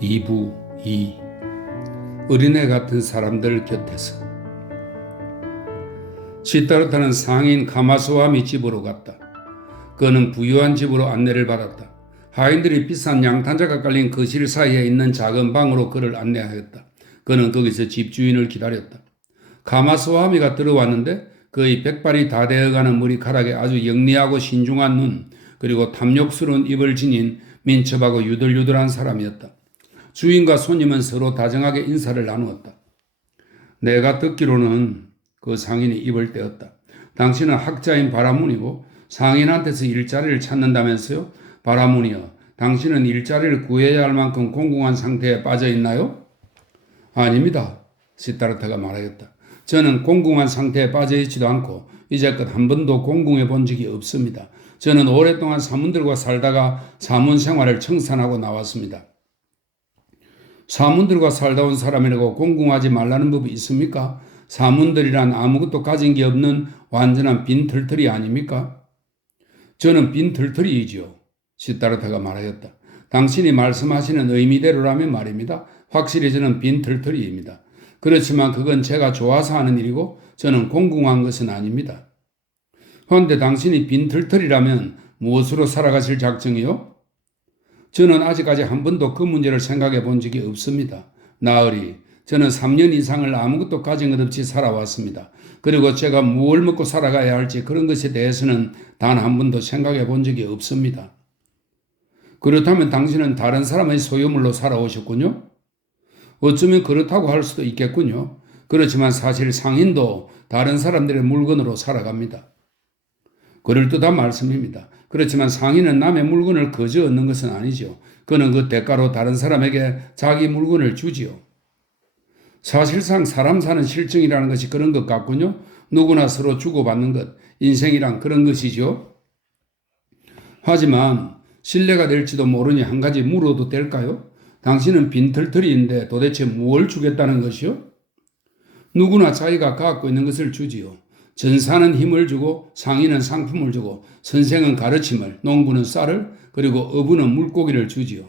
2부 2. 어린애 같은 사람들 곁에서. 시타르타는 상인 카마스와미 집으로 갔다. 그는 부유한 집으로 안내를 받았다. 하인들이 비싼 양탄자가 깔린 거실 사이에 있는 작은 방으로 그를 안내하였다. 그는 거기서 집주인을 기다렸다. 카마스와미가 들어왔는데 그의 백발이 다 되어가는 머리카락에 아주 영리하고 신중한 눈, 그리고 탐욕스러운 입을 지닌 민첩하고 유들유들한 사람이었다. 주인과 손님은 서로 다정하게 인사를 나누었다. 내가 듣기로는 그 상인이 입을 떼었다. 당신은 학자인 바라문이고 상인한테서 일자리를 찾는다면서요? 바라문이여, 당신은 일자리를 구해야 할 만큼 공공한 상태에 빠져 있나요? 아닙니다. 시타르타가 말하였다. 저는 공공한 상태에 빠져 있지도 않고 이제껏 한 번도 공공해 본 적이 없습니다. 저는 오랫동안 사문들과 살다가 사문 생활을 청산하고 나왔습니다. 사문들과 살다 온 사람이라고 공공하지 말라는 법이 있습니까? 사문들이란 아무것도 가진 게 없는 완전한 빈털터리 아닙니까? 저는 빈털터리이지요. 시타르타가 말하였다. 당신이 말씀하시는 의미대로라면 말입니다. 확실히 저는 빈털터리입니다. 그렇지만 그건 제가 좋아서 하는 일이고 저는 공공한 것은 아닙니다. 그런데 당신이 빈털터리라면 무엇으로 살아가실 작정이요? 저는 아직까지 한 번도 그 문제를 생각해 본 적이 없습니다. 나으리, 저는 3년 이상을 아무것도 가진 것 없이 살아왔습니다. 그리고 제가 무엇을 먹고 살아가야 할지 그런 것에 대해서는 단 한 번도 생각해 본 적이 없습니다. 그렇다면 당신은 다른 사람의 소유물로 살아오셨군요? 어쩌면 그렇다고 할 수도 있겠군요. 그렇지만 사실 상인도 다른 사람들의 물건으로 살아갑니다. 그럴듯한 말씀입니다. 그렇지만 상인은 남의 물건을 거저 얻는 것은 아니죠. 그는 그 대가로 다른 사람에게 자기 물건을 주지요. 사실상 사람 사는 실정이라는 것이 그런 것 같군요. 누구나 서로 주고받는 것, 인생이란 그런 것이죠. 하지만 신뢰가 될지도 모르니 한 가지 물어도 될까요? 당신은 빈털터리인데 도대체 무엇을 주겠다는 것이요? 누구나 자기가 갖고 있는 것을 주지요. 전사는 힘을 주고 상인은 상품을 주고 선생은 가르침을, 농부는 쌀을, 그리고 어부는 물고기를 주지요.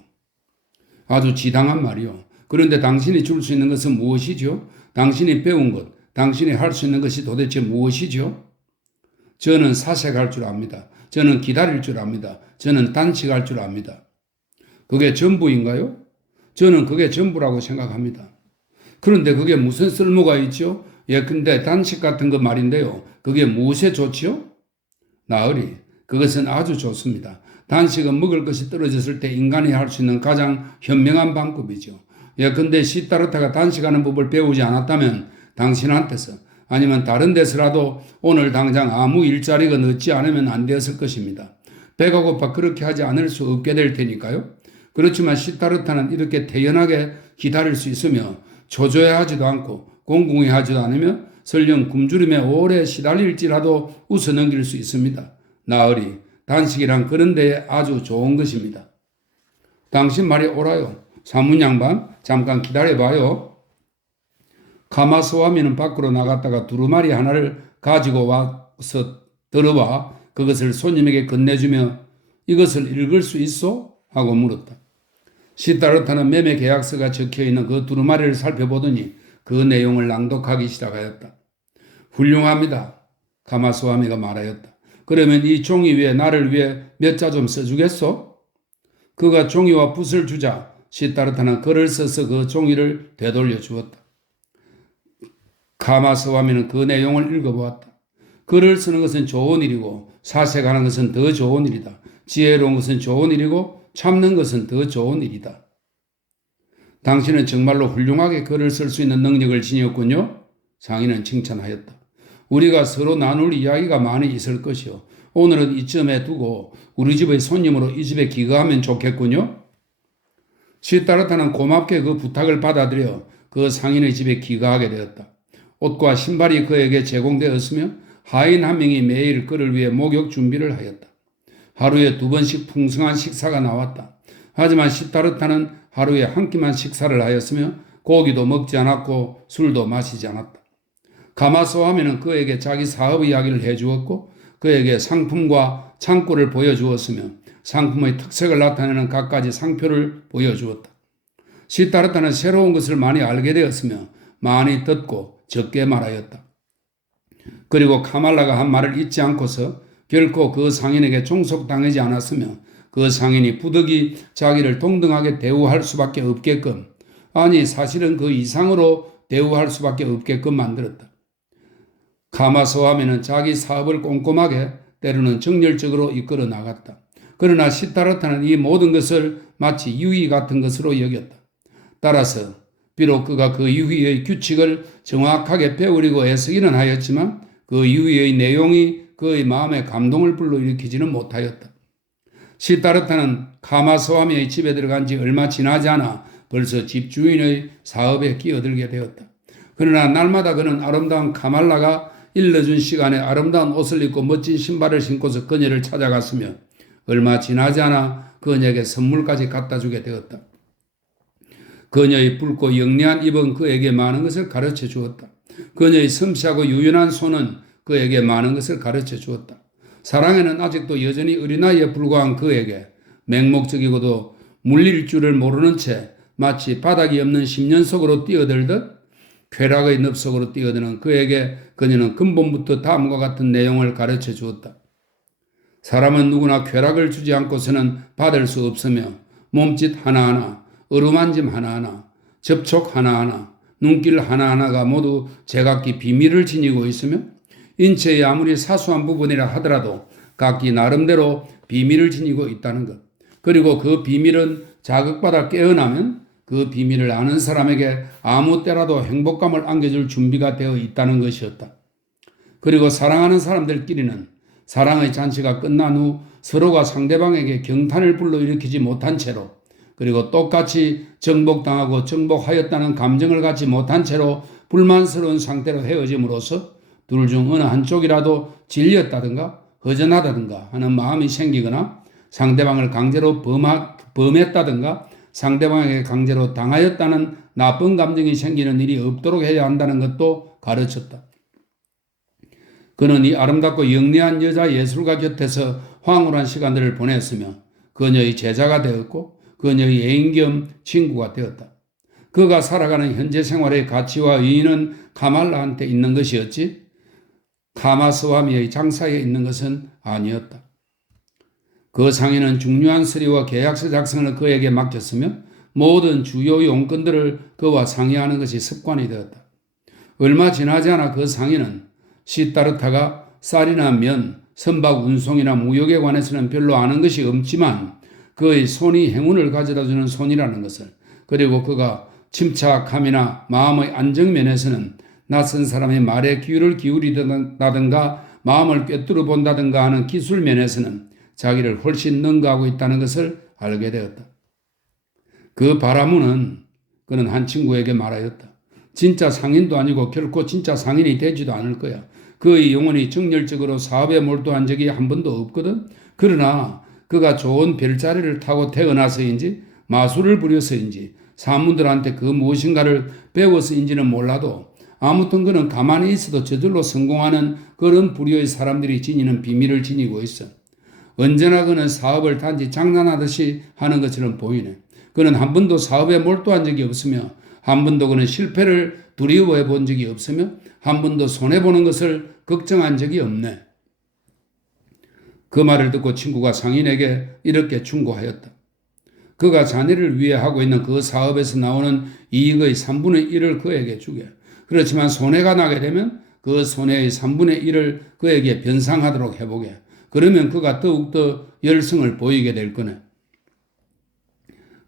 아주 지당한 말이요. 그런데 당신이 줄 수 있는 것은 무엇이죠? 당신이 배운 것, 당신이 할 수 있는 것이 도대체 무엇이죠? 저는 사색할 줄 압니다. 저는 기다릴 줄 압니다. 저는 단식할 줄 압니다. 그게 전부인가요? 저는 그게 전부라고 생각합니다. 그런데 그게 무슨 쓸모가 있죠? 근데 단식 같은 거 말인데요. 그게 무엇에 좋지요? 나으리, 그것은 아주 좋습니다. 단식은 먹을 것이 떨어졌을 때 인간이 할 수 있는 가장 현명한 방법이죠. 근데 시타르타가 단식하는 법을 배우지 않았다면 당신한테서 아니면 다른 데서라도 오늘 당장 아무 일자리가 넣지 않으면 안 되었을 것입니다. 배가 고파 그렇게 하지 않을 수 없게 될 테니까요. 그렇지만 시타르타는 이렇게 태연하게 기다릴 수 있으며 초조해하지도 않고 공공해하지도 않으며 설령 굶주림에 오래 시달릴지라도 웃어넘길 수 있습니다. 나으리, 단식이란 그런 데에 아주 좋은 것입니다. 당신 말이 옳아요. 사문양반, 잠깐 기다려봐요. 카마스와미는 밖으로 나갔다가 두루마리 하나를 가지고 와서 들어와 그것을 손님에게 건네주며 이것을 읽을 수 있어? 하고 물었다. 시타르타는 매매 계약서가 적혀있는 그 두루마리를 살펴보더니 그 내용을 낭독하기 시작하였다. 훌륭합니다. 카마스와미가 말하였다. 그러면 이 종이 위에 나를 위해 몇 자 좀 써주겠소? 그가 종이와 붓을 주자 시타르타는 글을 써서 그 종이를 되돌려 주었다. 카마스와미는 그 내용을 읽어보았다. 글을 쓰는 것은 좋은 일이고 사색하는 것은 더 좋은 일이다. 지혜로운 것은 좋은 일이고 참는 것은 더 좋은 일이다. 당신은 정말로 훌륭하게 글을 쓸 수 있는 능력을 지녔군요. 상인은 칭찬하였다. 우리가 서로 나눌 이야기가 많이 있을 것이요. 오늘은 이쯤에 두고 우리 집의 손님으로 이 집에 기거하면 좋겠군요. 시타르타는 고맙게 그 부탁을 받아들여 그 상인의 집에 기거하게 되었다. 옷과 신발이 그에게 제공되었으며 하인 한 명이 매일 그를 위해 목욕 준비를 하였다. 하루에 2번씩 풍성한 식사가 나왔다. 하지만 시타르타는 하루에 한 끼만 식사를 하였으며 고기도 먹지 않았고 술도 마시지 않았다. 카마스와미는 그에게 자기 사업 이야기를 해주었고 그에게 상품과 창고를 보여주었으며 상품의 특색을 나타내는 갖가지 상표를 보여주었다. 시타르타는 새로운 것을 많이 알게 되었으며 많이 듣고 적게 말하였다. 그리고 카말라가 한 말을 잊지 않고서 결코 그 상인에게 종속당하지 않았으며 그 상인이 부득이 자기를 동등하게 대우할 수밖에 없게끔, 아니 사실은 그 이상으로 대우할 수밖에 없게끔 만들었다. 카마소아미는 자기 사업을 꼼꼼하게 때로는 정열적으로 이끌어 나갔다. 그러나 시타르타는 이 모든 것을 마치 유의 같은 것으로 여겼다. 따라서 비록 그가 그 유의의 규칙을 정확하게 배우려고 애쓰기는 하였지만 그 유의의 내용이 그의 마음에 감동을 불러일으키지는 못하였다. 시타르타는 카마소아미의 집에 들어간 지 얼마 지나지 않아 벌써 집주인의 사업에 끼어들게 되었다. 그러나 날마다 그는 아름다운 카말라가 일러준 시간에 아름다운 옷을 입고 멋진 신발을 신고서 그녀를 찾아갔으며 얼마 지나지 않아 그녀에게 선물까지 갖다 주게 되었다. 그녀의 붉고 영리한 입은 그에게 많은 것을 가르쳐 주었다. 그녀의 섬세하고 유연한 손은 그에게 많은 것을 가르쳐 주었다. 사랑에는 아직도 여전히 어린아이에 불과한 그에게 맹목적이고도 물릴 줄을 모르는 채 마치 바닥이 없는 10년 속으로 뛰어들듯 쾌락의 늪속으로 뛰어드는 그에게 그녀는 근본부터 다음과 같은 내용을 가르쳐 주었다. 사람은 누구나 쾌락을 주지 않고서는 받을 수 없으며 몸짓 하나하나, 어루만짐 하나하나, 접촉 하나하나, 눈길 하나하나가 모두 제각기 비밀을 지니고 있으며 인체의 아무리 사소한 부분이라 하더라도 각기 나름대로 비밀을 지니고 있다는 것. 그리고 그 비밀은 자극받아 깨어나면 그 비밀을 아는 사람에게 아무 때라도 행복감을 안겨줄 준비가 되어 있다는 것이었다. 그리고 사랑하는 사람들끼리는 사랑의 잔치가 끝난 후 서로가 상대방에게 경탄을 불러일으키지 못한 채로, 그리고 똑같이 정복당하고 정복하였다는 감정을 갖지 못한 채로 불만스러운 상태로 헤어짐으로써 둘 중 어느 한쪽이라도 질렸다든가 허전하다든가 하는 마음이 생기거나 상대방을 강제로 범했다든가 상대방에게 강제로 당하였다는 나쁜 감정이 생기는 일이 없도록 해야 한다는 것도 가르쳤다. 그는 이 아름답고 영리한 여자 예술가 곁에서 황홀한 시간들을 보냈으며 그녀의 제자가 되었고 그녀의 애인 겸 친구가 되었다. 그가 살아가는 현재 생활의 가치와 의의는 카말라한테 있는 것이었지 카마스와미의 장사에 있는 것은 아니었다. 그 상인은 중요한 서류와 계약서 작성을 그에게 맡겼으며 모든 주요 용건들을 그와 상의하는 것이 습관이 되었다. 얼마 지나지 않아 그 상인은 시타르타가 쌀이나 면, 선박 운송이나 무역에 관해서는 별로 아는 것이 없지만 그의 손이 행운을 가져다주는 손이라는 것을, 그리고 그가 침착함이나 마음의 안정면에서는 낯선 사람의 말에 귀를 기울이다든가 마음을 꿰뚫어 본다든가 하는 기술 면에서는 자기를 훨씬 능가하고 있다는 것을 알게 되었다. 그 바라무는 그는 한 친구에게 말하였다. 진짜 상인도 아니고 결코 진짜 상인이 되지도 않을 거야. 그의 영혼이 정열적으로 사업에 몰두한 적이 한 번도 없거든. 그러나 그가 좋은 별자리를 타고 태어나서인지 마술을 부려서인지 사람들한테 그 무엇인가를 배워서인지는 몰라도 아무튼 그는 가만히 있어도 저절로 성공하는 그런 부류의 사람들이 지니는 비밀을 지니고 있어. 언제나 그는 사업을 단지 장난하듯이 하는 것처럼 보이네. 그는 한 번도 사업에 몰두한 적이 없으며 한 번도 그는 실패를 두려워해 본 적이 없으며 한 번도 손해보는 것을 걱정한 적이 없네. 그 말을 듣고 친구가 상인에게 이렇게 충고하였다. 그가 자네를 위해 하고 있는 그 사업에서 나오는 이익의 3분의 1을 그에게 주게. 그렇지만 손해가 나게 되면 그 손해의 3분의 1을 그에게 변상하도록 해보게. 그러면 그가 더욱더 열성을 보이게 될 거네.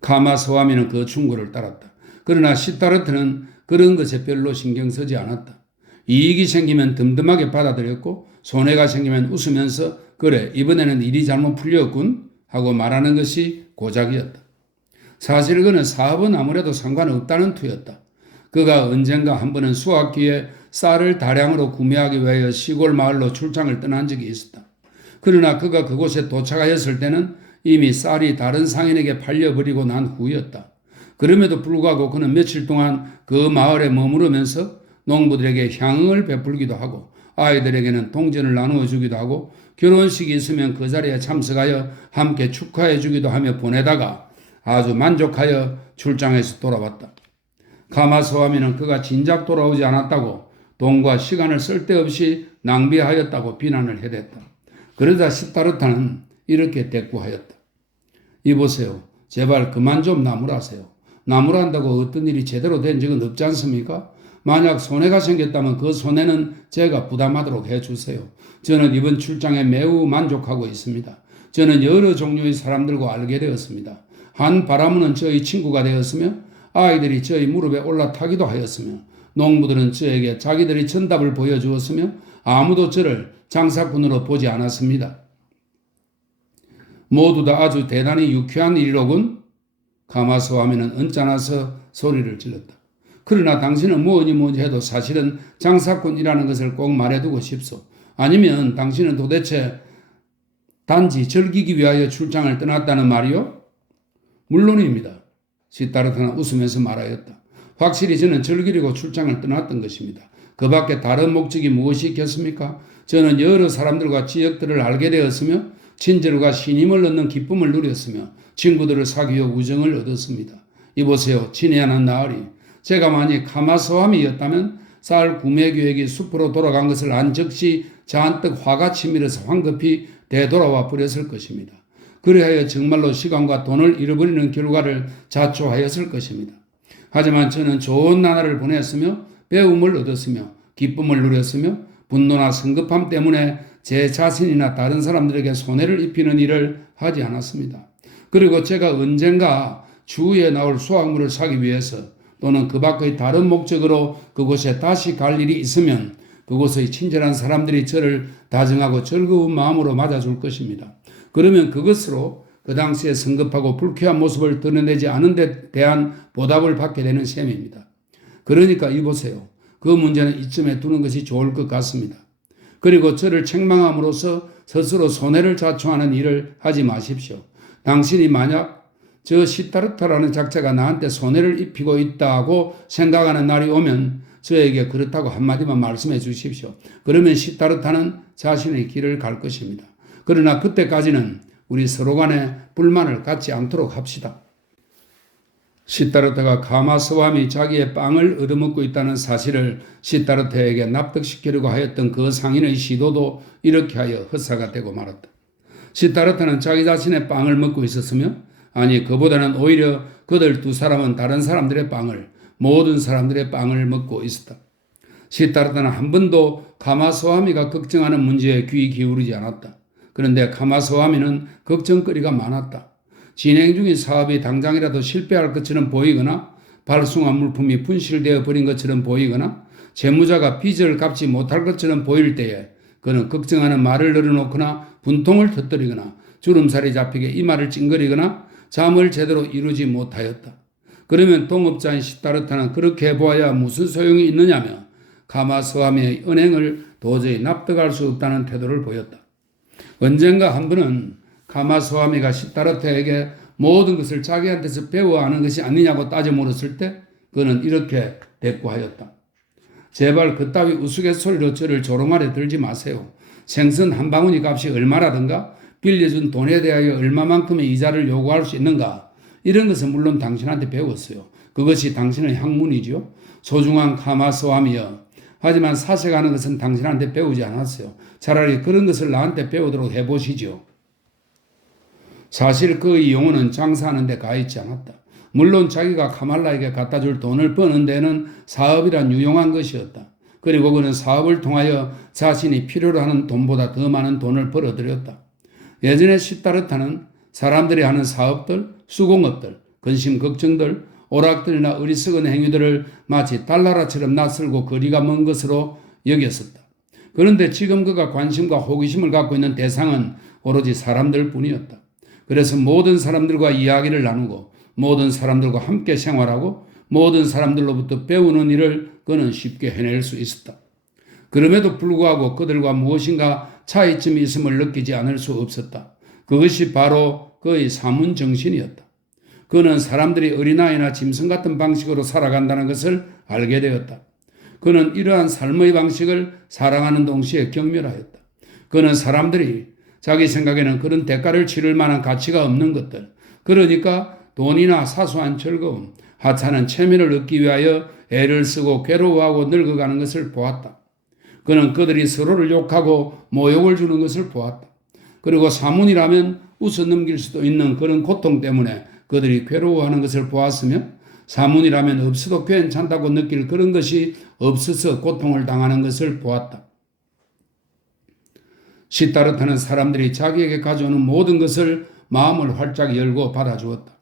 카마스와미는 그 충고를 따랐다. 그러나 시타르트는 그런 것에 별로 신경 쓰지 않았다. 이익이 생기면 듬듬하게 받아들였고 손해가 생기면 웃으면서 그래 이번에는 일이 잘못 풀렸군 하고 말하는 것이 고작이었다. 사실 그는 사업은 아무래도 상관없다는 투였다. 그가 언젠가 한 번은 수학기에 쌀을 다량으로 구매하기 위하여 시골 마을로 출장을 떠난 적이 있었다. 그러나 그가 그곳에 도착하였을 때는 이미 쌀이 다른 상인에게 팔려버리고 난 후였다. 그럼에도 불구하고 그는 며칠 동안 그 마을에 머무르면서 농부들에게 향응을 베풀기도 하고 아이들에게는 동전을 나누어 주기도 하고 결혼식이 있으면 그 자리에 참석하여 함께 축하해 주기도 하며 보내다가 아주 만족하여 출장에서 돌아왔다. 가마스와미는 그가 진작 돌아오지 않았다고 돈과 시간을 쓸데없이 낭비하였다고 비난을 해댔다. 그러자 시타르타는 이렇게 대꾸하였다. 이보세요. 제발 그만 좀 나무라세요. 나무란다고 어떤 일이 제대로 된 적은 없지 않습니까? 만약 손해가 생겼다면 그 손해는 제가 부담하도록 해주세요. 저는 이번 출장에 매우 만족하고 있습니다. 저는 여러 종류의 사람들과 알게 되었습니다. 한 바라무는 저희 친구가 되었으며 아이들이 저희 무릎에 올라타기도 하였으며 농부들은 저에게 자기들이 정답을 보여주었으며 아무도 저를 장사꾼으로 보지 않았습니다. 모두 다 아주 대단히 유쾌한 일이로군. 가마스와미는 언짢아서 소리를 질렀다. 그러나 당신은 뭐니 해도 사실은 장사꾼이라는 것을 꼭 말해두고 싶소. 아니면 당신은 도대체 단지 즐기기 위하여 출장을 떠났다는 말이요? 물론입니다. 시타르타는 웃으면서 말하였다. 확실히 저는 즐기려고 출장을 떠났던 것입니다. 그 밖에 다른 목적이 무엇이 있겠습니까? 저는 여러 사람들과 지역들을 알게 되었으며 친절과 신임을 얻는 기쁨을 누렸으며 친구들을 사귀어 우정을 얻었습니다. 이보세요. 친애하는 나으리. 제가 만약 가마스와미였다면 쌀 구매 계획이 숲으로 돌아간 것을 안 즉시 잔뜩 화가 치밀어서 황급히 되돌아와 버렸을 것입니다. 그리하여 정말로 시간과 돈을 잃어버리는 결과를 자초하였을 것입니다. 하지만 저는 좋은 나날을 보냈으며 배움을 얻었으며 기쁨을 누렸으며 분노나 성급함 때문에 제 자신이나 다른 사람들에게 손해를 입히는 일을 하지 않았습니다. 그리고 제가 언젠가 주위에 나올 수확물을 사기 위해서 또는 그 밖의 다른 목적으로 그곳에 다시 갈 일이 있으면 그곳의 친절한 사람들이 저를 다정하고 즐거운 마음으로 맞아줄 것입니다. 그러면 그것으로 그 당시에 성급하고 불쾌한 모습을 드러내지 않은 데 대한 보답을 받게 되는 셈입니다. 그러니까 이보세요. 그 문제는 이쯤에 두는 것이 좋을 것 같습니다. 그리고 저를 책망함으로써 스스로 손해를 자초하는 일을 하지 마십시오. 당신이 만약 저 시타르타라는 작자가 나한테 손해를 입히고 있다고 생각하는 날이 오면 저에게 그렇다고 한마디만 말씀해 주십시오. 그러면 시타르타는 자신의 길을 갈 것입니다. 그러나 그때까지는 우리 서로 간에 불만을 갖지 않도록 합시다. 시타르타가 가마스와미 자기의 빵을 얻어먹고 있다는 사실을 시타르타에게 납득시키려고 하였던 그 상인의 시도도 이렇게 하여 헛사가 되고 말았다. 시타르타는 자기 자신의 빵을 먹고 있었으며 아니 그보다는 오히려 그들 두 사람은 다른 사람들의 빵을 모든 사람들의 빵을 먹고 있었다. 시타르타는 한 번도 가마스와미가 걱정하는 문제에 귀 기울이지 않았다. 그런데 가마스와미는 걱정거리가 많았다. 진행 중인 사업이 당장이라도 실패할 것처럼 보이거나 발송한 물품이 분실되어 버린 것처럼 보이거나 채무자가 빚을 갚지 못할 것처럼 보일 때에 그는 걱정하는 말을 늘어놓거나 분통을 터뜨리거나 주름살이 잡히게 이마를 찡그리거나 잠을 제대로 이루지 못하였다. 그러면 동업자인 시타르타는 그렇게 해보아야 무슨 소용이 있느냐며 가마스와미의 은행을 도저히 납득할 수 없다는 태도를 보였다. 언젠가 한 번은 가마스와미가 시타르타에게 모든 것을 자기한테서 배워야 하는 것이 아니냐고 따져 물었을 때 그는 이렇게 대꾸하였다. 제발 그따위 우스갯소리로 저를 조롱하려 들지 마세요. 생선 한 방울이 값이 얼마라든가 빌려준 돈에 대하여 얼마만큼의 이자를 요구할 수 있는가 이런 것은 물론 당신한테 배웠어요. 그것이 당신의 학문이죠. 소중한 가마스와미여. 하지만 사색하는 것은 당신한테 배우지 않았어요. 차라리 그런 것을 나한테 배우도록 해보시죠. 사실 그의 영혼은 장사하는 데 가 있지 않았다. 물론 자기가 카말라에게 갖다 줄 돈을 버는 데는 사업이란 유용한 것이었다. 그리고 그는 사업을 통하여 자신이 필요로 하는 돈보다 더 많은 돈을 벌어들였다. 예전에 시타르타는 사람들이 하는 사업들, 수공업들, 근심 걱정들, 오락들이나 어리석은 행위들을 마치 달나라처럼 낯설고 거리가 먼 것으로 여겼었다. 그런데 지금 그가 관심과 호기심을 갖고 있는 대상은 오로지 사람들 뿐이었다. 그래서 모든 사람들과 이야기를 나누고 모든 사람들과 함께 생활하고 모든 사람들로부터 배우는 일을 그는 쉽게 해낼 수 있었다. 그럼에도 불구하고 그들과 무엇인가 차이점이 있음을 느끼지 않을 수 없었다. 그것이 바로 그의 사문 정신이었다. 그는 사람들이 어린아이나 짐승 같은 방식으로 살아간다는 것을 알게 되었다. 그는 이러한 삶의 방식을 사랑하는 동시에 경멸하였다. 그는 사람들이 자기 생각에는 그런 대가를 치를 만한 가치가 없는 것들, 그러니까 돈이나 사소한 즐거움, 하찮은 체면을 얻기 위하여 애를 쓰고 괴로워하고 늙어가는 것을 보았다. 그는 그들이 서로를 욕하고 모욕을 주는 것을 보았다. 그리고 사문이라면 웃어 넘길 수도 있는 그런 고통 때문에 그들이 괴로워하는 것을 보았으며, 사문이라면 없어도 괜찮다고 느낄 그런 것이 없어서 고통을 당하는 것을 보았다. 시다르타는 사람들이 자기에게 가져오는 모든 것을 마음을 활짝 열고 받아주었다.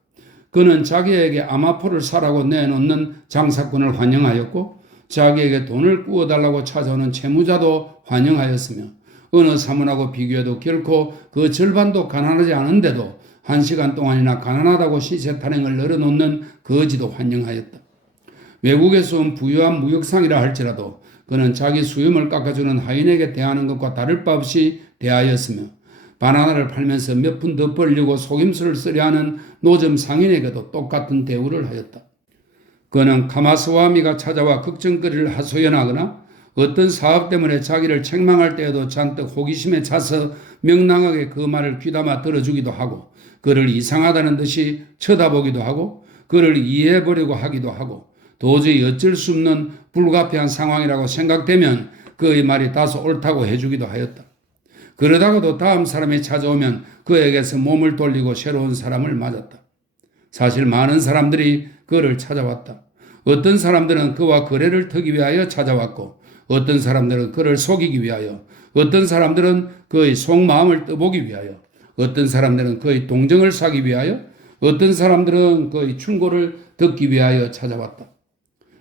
그는 자기에게 아마포를 사라고 내놓는 장사꾼을 환영하였고, 자기에게 돈을 구워달라고 찾아오는 채무자도 환영하였으며, 어느 사문하고 비교해도 결코 그 절반도 가난하지 않은데도 1시간 동안이나 가난하다고 시세 탄핵을 늘어놓는 거지도 환영하였다. 외국에서 온 부유한 무역상이라 할지라도 그는 자기 수염을 깎아주는 하인에게 대하는 것과 다를 바 없이 대하였으며, 바나나를 팔면서 몇 푼 더 벌려고 속임수를 쓰려 하는 노점 상인에게도 똑같은 대우를 하였다. 그는 카마스와미가 찾아와 걱정거리를 하소연하거나 어떤 사업 때문에 자기를 책망할 때에도 잔뜩 호기심에 차서 명랑하게 그 말을 귀담아 들어주기도 하고, 그를 이상하다는 듯이 쳐다보기도 하고, 그를 이해해보려고 하기도 하고, 도저히 어쩔 수 없는 불가피한 상황이라고 생각되면 그의 말이 다소 옳다고 해주기도 하였다. 그러다가도 다음 사람이 찾아오면 그에게서 몸을 돌리고 새로운 사람을 맞았다. 사실 많은 사람들이 그를 찾아왔다. 어떤 사람들은 그와 거래를 터기 위하여 찾아왔고, 어떤 사람들은 그를 속이기 위하여, 어떤 사람들은 그의 속마음을 떠보기 위하여, 어떤 사람들은 그의 동정을 사기 위하여, 어떤 사람들은 그의 충고를 듣기 위하여 찾아왔다.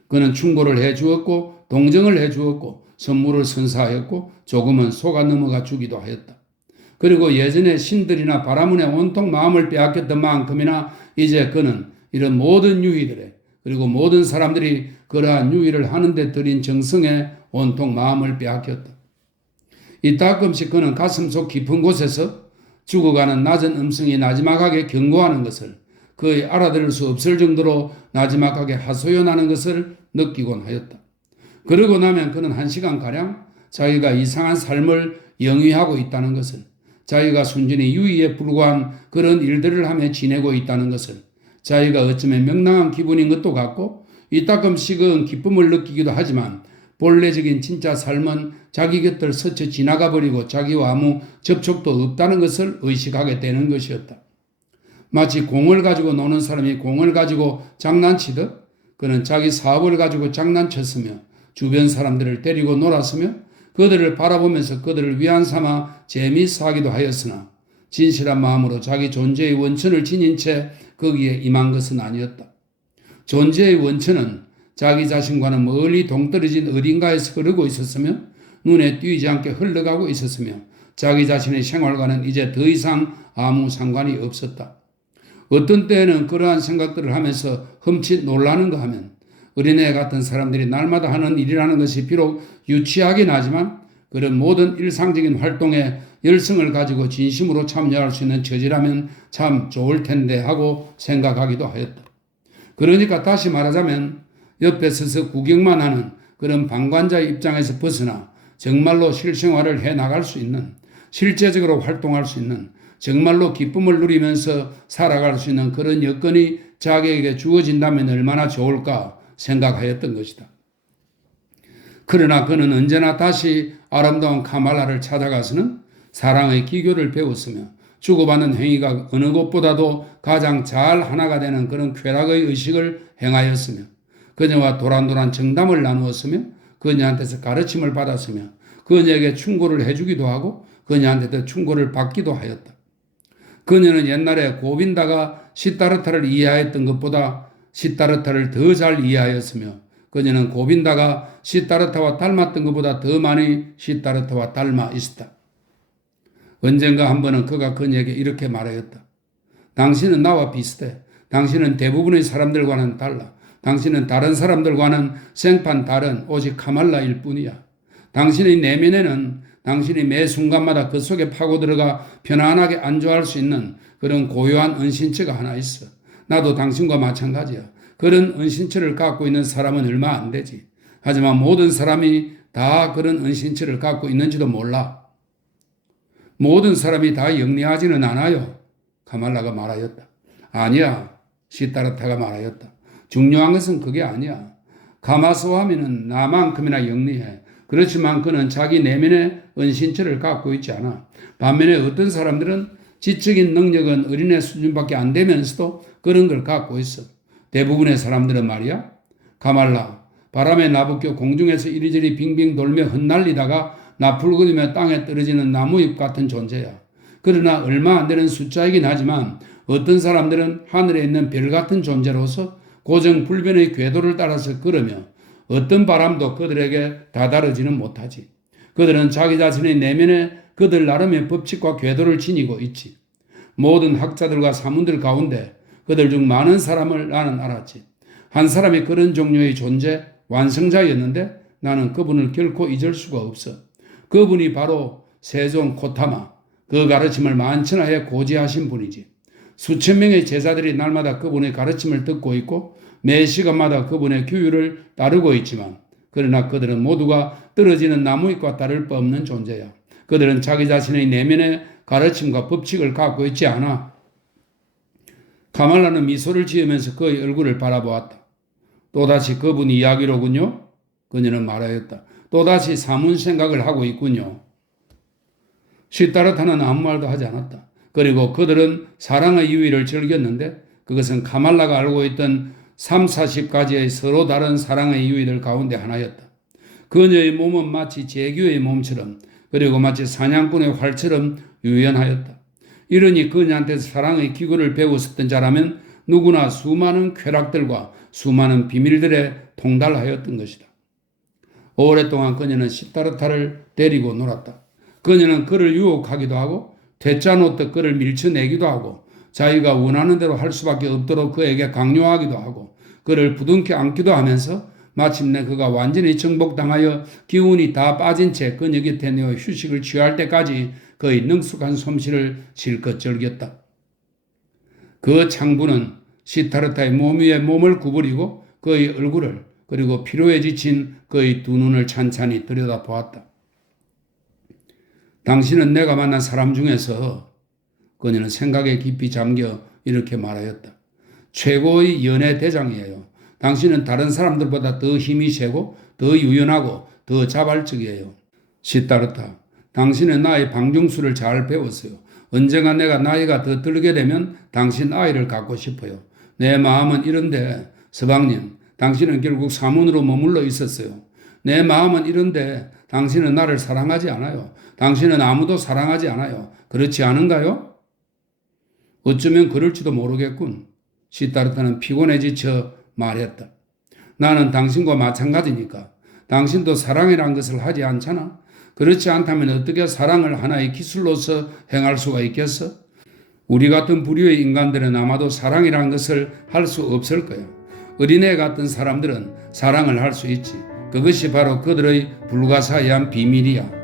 그는 충고를 해주었고, 동정을 해주었고, 선물을 선사하였고, 조금은 속아 넘어가 주기도 하였다. 그리고 예전에 신들이나 바라문에 온통 마음을 빼앗겼던 만큼이나 이제 그는 이런 모든 유희들에, 그리고 모든 사람들이 그러한 유희를 하는데 들인 정성에 온통 마음을 빼앗겼다. 이따금씩 그는 가슴속 깊은 곳에서 죽어가는 낮은 음성이 나지막하게 경고하는 것을, 그의 알아들을 수 없을 정도로 나지막하게 하소연하는 것을 느끼곤 하였다. 그러고 나면 그는 1시간가량 자기가 이상한 삶을 영위하고 있다는 것을, 자기가 순전히 유의에 불과한 그런 일들을 하며 지내고 있다는 것을, 자기가 어쩌면 명랑한 기분인 것도 같고 이따금씩은 기쁨을 느끼기도 하지만 본래적인 진짜 삶은 자기 곁을 스쳐 지나가 버리고 자기와 아무 접촉도 없다는 것을 의식하게 되는 것이었다. 마치 공을 가지고 노는 사람이 공을 가지고 장난치듯 그는 자기 사업을 가지고 장난쳤으며 주변 사람들을 데리고 놀았으며 그들을 바라보면서 그들을 위안 삼아 재미있어 하기도 하였으나 진실한 마음으로 자기 존재의 원천을 지닌 채 거기에 임한 것은 아니었다. 존재의 원천은 자기 자신과는 멀리 동떨어진 어딘가에서 흐르고 있었으며 눈에 띄지 않게 흘러가고 있었으며 자기 자신의 생활과는 이제 더 이상 아무 상관이 없었다. 어떤 때에는 그러한 생각들을 하면서 흠칫 놀라는가 하면 어린애 같은 사람들이 날마다 하는 일이라는 것이 비록 유치하긴 하지만 그런 모든 일상적인 활동에 열성을 가지고 진심으로 참여할 수 있는 처지라면 참 좋을 텐데 하고 생각하기도 하였다. 그러니까 다시 말하자면 옆에 서서 구경만 하는 그런 방관자의 입장에서 벗어나 정말로 실생활을 해나갈 수 있는, 실제적으로 활동할 수 있는, 정말로 기쁨을 누리면서 살아갈 수 있는 그런 여건이 자기에게 주어진다면 얼마나 좋을까 생각하였던 것이다. 그러나 그는 언제나 다시 아름다운 카말라를 찾아가서는 사랑의 기교를 배웠으며 주고받는 행위가 어느 것보다도 가장 잘 하나가 되는 그런 쾌락의 의식을 행하였으며 그녀와 도란도란 정담을 나누었으며 그녀한테서 가르침을 받았으며 그녀에게 충고를 해주기도 하고 그녀한테도 충고를 받기도 하였다. 그녀는 옛날에 고빈다가 시다르타를 이해하였던 것보다 시다르타를 더 잘 이해하였으며 그녀는 고빈다가 시다르타와 닮았던 것보다 더 많이 시다르타와 닮아 있었다. 언젠가 한 번은 그가 그녀에게 이렇게 말하였다. 당신은 나와 비슷해. 당신은 대부분의 사람들과는 달라. 당신은 다른 사람들과는 생판 다른 오직 카말라일 뿐이야. 당신의 내면에는 당신이 매 순간마다 그 속에 파고들어가 편안하게 안주할 수 있는 그런 고요한 은신처가 하나 있어. 나도 당신과 마찬가지야. 그런 은신처를 갖고 있는 사람은 얼마 안 되지. 하지만 모든 사람이 다 그런 은신처를 갖고 있는지도 몰라. 모든 사람이 다 영리하지는 않아요. 카말라가 말하였다. 아니야. 시타르타가 말하였다. 중요한 것은 그게 아니야. 가마스와미는 나만큼이나 영리해. 그렇지만 그는 자기 내면의 은신처를 갖고 있지 않아. 반면에 어떤 사람들은 지적인 능력은 어린애 수준밖에 안 되면서도 그런 걸 갖고 있어. 대부분의 사람들은 말이야. 가말라, 바람에 나부껴 공중에서 이리저리 빙빙 돌며 흩날리다가 나풀거리며 땅에 떨어지는 나무잎 같은 존재야. 그러나 얼마 안 되는 숫자이긴 하지만 어떤 사람들은 하늘에 있는 별 같은 존재로서 고정불변의 궤도를 따라서 걸으며 어떤 바람도 그들에게 다다르지는 못하지. 그들은 자기 자신의 내면에 그들 나름의 법칙과 궤도를 지니고 있지. 모든 학자들과 사문들 가운데 그들 중 많은 사람을 나는 알았지. 한 사람이 그런 종류의 존재, 완성자였는데 나는 그분을 결코 잊을 수가 없어. 그분이 바로 세존 코타마, 그 가르침을 만천하에 고지하신 분이지. 수천 명의 제자들이 날마다 그분의 가르침을 듣고 있고 매 시간마다 그분의 규율을 따르고 있지만 그러나 그들은 모두가 떨어지는 나무잎과 다를 바 없는 존재야. 그들은 자기 자신의 내면의 가르침과 법칙을 갖고 있지 않아. 가말라는 미소를 지으면서 그의 얼굴을 바라보았다. 또다시 그분 이야기로군요. 그녀는 말하였다. 또다시 사문 생각을 하고 있군요. 시타르타는 아무 말도 하지 않았다. 그리고 그들은 사랑의 유의를 즐겼는데 그것은 가말라가 알고 있던 30-40가지의 서로 다른 사랑의 유의들 가운데 하나였다. 그녀의 몸은 마치 재규의 몸처럼 그리고 마치 사냥꾼의 활처럼 유연하였다. 이러니 그녀한테서 사랑의 기구를 배웠었던 자라면 누구나 수많은 쾌락들과 수많은 비밀들에 통달하였던 것이다. 오랫동안 그녀는 시타르타를 데리고 놀았다. 그녀는 그를 유혹하기도 하고 되짜놓듯 그를 밀쳐내기도 하고 자기가 원하는 대로 할 수밖에 없도록 그에게 강요하기도 하고 그를 부둥켜 안기도 하면서 마침내 그가 완전히 정복당하여 기운이 다 빠진 채 그녀 곁에 내어 휴식을 취할 때까지 그의 능숙한 솜씨를 실컷 즐겼다. 그 창부는 시타르타의 몸 위에 몸을 구부리고 그의 얼굴을 그리고 피로에 지친 그의 두 눈을 찬찬히 들여다보았다. 당신은 내가 만난 사람 중에서 그녀는 생각에 깊이 잠겨 이렇게 말하였다. 최고의 연애 대장이에요. 당신은 다른 사람들보다 더 힘이 세고 더 유연하고 더 자발적이에요. 시타르타, 당신은 나의 방중수를 잘 배웠어요. 언젠가 내가 나이가 더 들게 되면 당신 아이를 갖고 싶어요. 내 마음은 이런데 서방님, 당신은 결국 사문으로 머물러 있었어요. 내 마음은 이런데 당신은 나를 사랑하지 않아요. 당신은 아무도 사랑하지 않아요. 그렇지 않은가요? 어쩌면 그럴지도 모르겠군. 시타르타는 피곤해 지쳐 말했다. 나는 당신과 마찬가지니까. 당신도 사랑이란 것을 하지 않잖아. 그렇지 않다면 어떻게 사랑을 하나의 기술로서 행할 수가 있겠어? 우리 같은 부류의 인간들은 아마도 사랑이란 것을 할 수 없을 거야. 어린애 같은 사람들은 사랑을 할 수 있지. 그것이 바로 그들의 불가사의한 비밀이야.